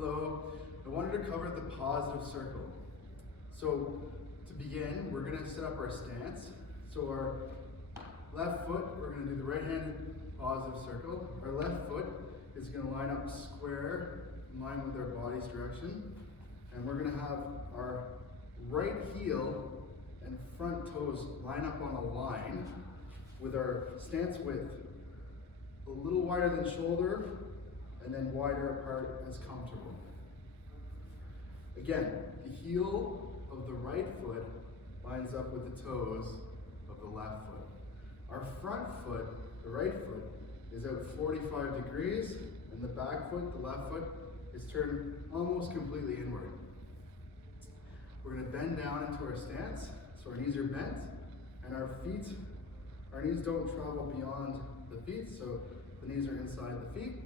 Hello, I wanted to cover the positive circle. So to begin, we're gonna set up our stance. So our left foot, we're gonna do the right-handed positive circle. Our left foot is gonna line up square in line with our body's direction. And we're gonna have our right heel and front toes line up on a line with our stance width a little wider than shoulder and then wider apart as comfortable. Again, the heel of the right foot lines up with the toes of the left foot. Our front foot, the right foot, is out 45 degrees, and the back foot, the left foot, is turned almost completely inward. We're gonna bend down into our stance, so our knees are bent, and our knees don't travel beyond the feet, so the knees are inside the feet.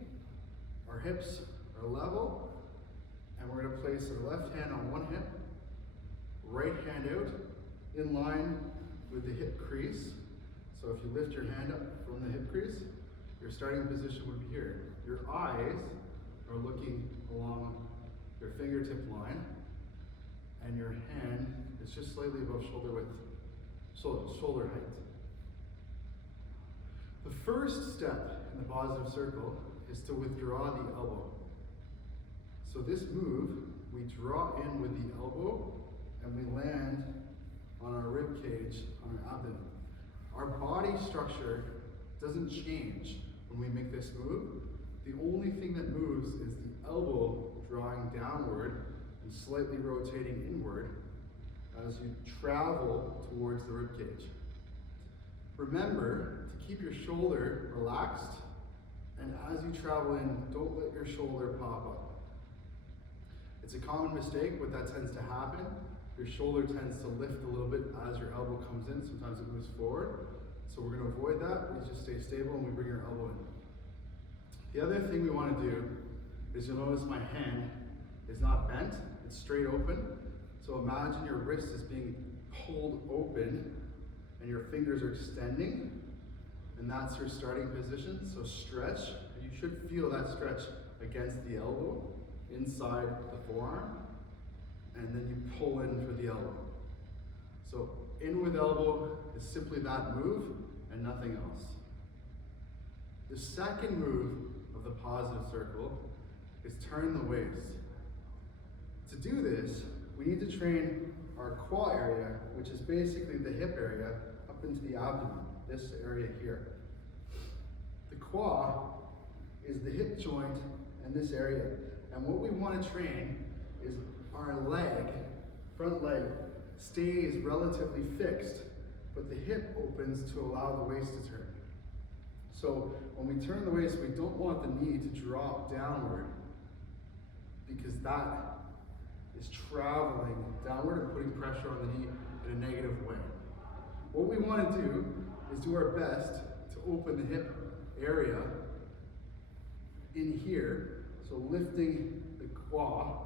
Our hips are level, and we're gonna place our left hand on one hip, right hand out, in line with the hip crease. So if you lift your hand up from the hip crease, your starting position would be here. Your eyes are looking along your fingertip line, and your hand is just slightly above shoulder width, shoulder height. The first step in the positive circle is to withdraw the elbow. So this move, we draw in with the elbow and we land on our rib cage, on our abdomen. Our body structure doesn't change when we make this move. The only thing that moves is the elbow drawing downward and slightly rotating inward as you travel towards the rib cage. Remember to keep your shoulder relaxed, and as you travel in, don't let your shoulder pop up. It's a common mistake, but that tends to happen. Your shoulder tends to lift a little bit as your elbow comes in. Sometimes it moves forward. So we're gonna avoid that. We just stay stable and we bring our elbow in. The other thing we wanna do is you'll notice my hand is not bent, it's straight open. So imagine your wrist is being pulled open and your fingers are extending, and that's your starting position. So stretch, you should feel that stretch against the elbow, inside the forearm, and then you pull in for the elbow. So in with elbow is simply that move and nothing else. The second move of the positive circle is turn the waist. To do this, we need to train our quad area, which is basically the hip area, up into the abdomen, this area here. The quad is the hip joint and this area. And what we want to train is our leg, front leg, stays relatively fixed, but the hip opens to allow the waist to turn. So when we turn the waist, we don't want the knee to drop downward, because that is traveling downward and putting pressure on the knee in a negative way. What we want to do is do our best to open the hip area in here. So lifting the quad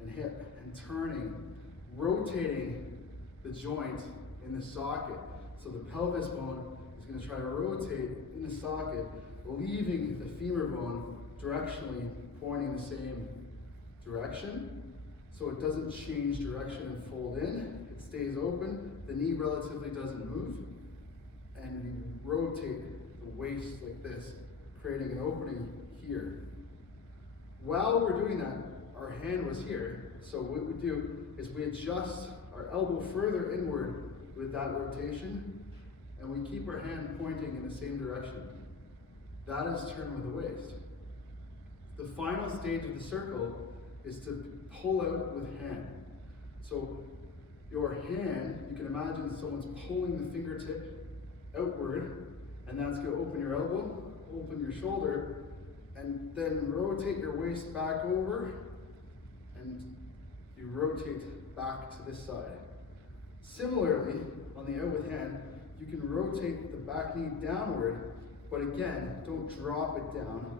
and hip and turning, rotating the joint in the socket. So the pelvis bone is going to try to rotate in the socket, leaving the femur bone directionally pointing the same direction. So it doesn't change direction and fold in, it stays open, the knee relatively doesn't move, and you rotate the waist like this, creating an opening here. While we're doing that, our hand was here, so what we do is we adjust our elbow further inward with that rotation, and we keep our hand pointing in the same direction. That is turn with the waist. The final stage of the circle is to pull out with hand. So your hand, you can imagine someone's pulling the fingertip outward, and that's going to open your elbow, open your shoulder, and then rotate your waist back over, and you rotate back to this side. Similarly, on the out with hand, you can rotate the back knee downward, but again, don't drop it down.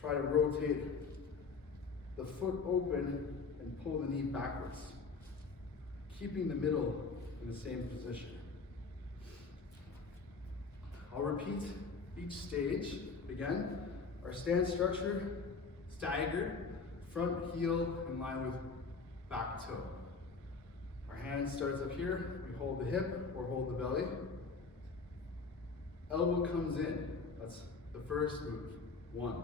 Try to rotate the foot open and pull the knee backwards, keeping the middle in the same position. I'll repeat each stage again. Our stance structure, staggered, front heel in line with back toe. Our hand starts up here, we hold the hip or hold the belly. Elbow comes in, that's the first move, 1.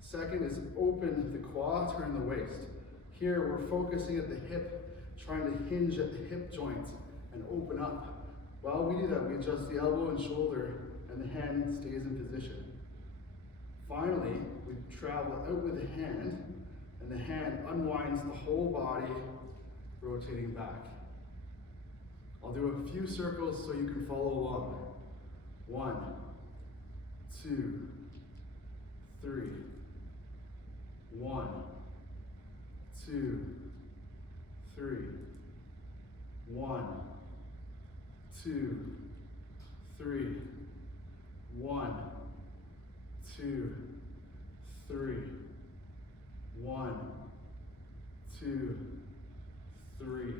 Second is open the quad, turn the waist. Here we're focusing at the hip, trying to hinge at the hip joints and open up. While we do that, we adjust the elbow and shoulder and the hand stays in position. Finally, we travel out with the hand and the hand unwinds the whole body, rotating back. I'll do a few circles so you can follow along. 1, 2, 3. 1, 2, 3. 1, 2, 3. 1, 2, 3. 1, 2, 3.